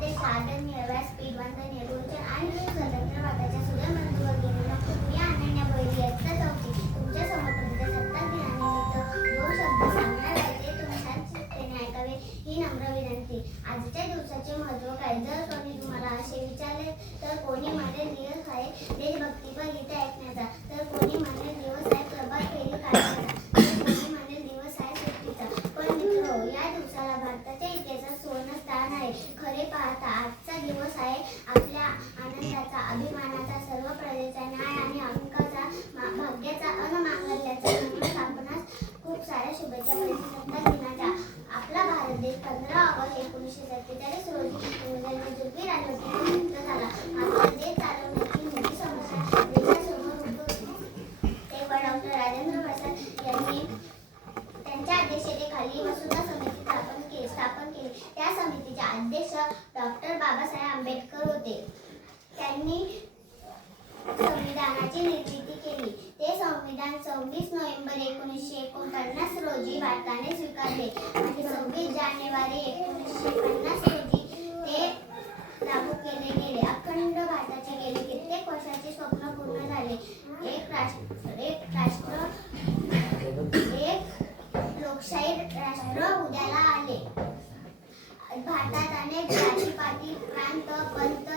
अध्यक्ष आदरणीय व्यासपीठ वंदनीय गुरुजन आणि स्वतंत्र भारताच्या सुजय बंधू भगिनींनो, मी अनन्या भैरी इयत्ता चौथी तुमच्या समोर प्रजासत्ताक दिनानिमित्त दोन शब्द सांगणार आहे. ते तुम्ही शांततेने ऐकावे ही नम्र विनंती. आजच्या दिवसाचे महत्त्व काय? जर कोणी तुम्हाला असे विचारले तर कोणी म्हणेल दिवस आहे देशभक्तीपर गीते ऐकण्याचा, तर कोणी म्हणेल दिवस आहे प्रभात फेरी काढण्याचा, तर कोणी म्हणेल दिवस आहे सुट्टीचा. पण मित्र, या दिवसाला भारताच्या इतिहासात सुवर्ण स्थान आहे. खरे पाहता आजचा दिवस आहे आपल्या आनंदाचा, अभिमानाचा, सर्व प्रजेचा न्याय आणि हक्काचा, भाग्याचा अन मांगल्याचा. म्हणून आपणास खूप साऱ्या शुभेच्छा प्रजासत्ताक दिनाच्या. आपला भारत देश 15 ऑगस्ट 1947 रोजी इंग्रजांनी जुलमी राजवटीतून मुक्त झाला. आपला देश चालवण्याची मोठी समस्या देशासमोर उद्भवली तेव्हा डॉक्टर राजेंद्र प्रसाद यांनी त्यांच्या अध्यक्षतेखाली वसुधा समिती स्थापन केली. त्या समितीचे अध्यक्ष डॉक्टर बाबासाहेब आंबेडकर होते. त्यांनी संविधानाची निर्मिती केली. ते संविधान 26 नोव्हेंबर 1949 रोजी भारताने स्वीकारले आणि 26 जानेवारी 1950 रोजी ते लागू केले गेले. अखंड भारताचे गेले कित्येक वर्षाचे स्वप्न पूर्ण झाले. एक राष्ट्र एक लोकशाही राष्ट्र उद्याला आले. भारतात अनेक जातीपाती, प्रांत, पंथ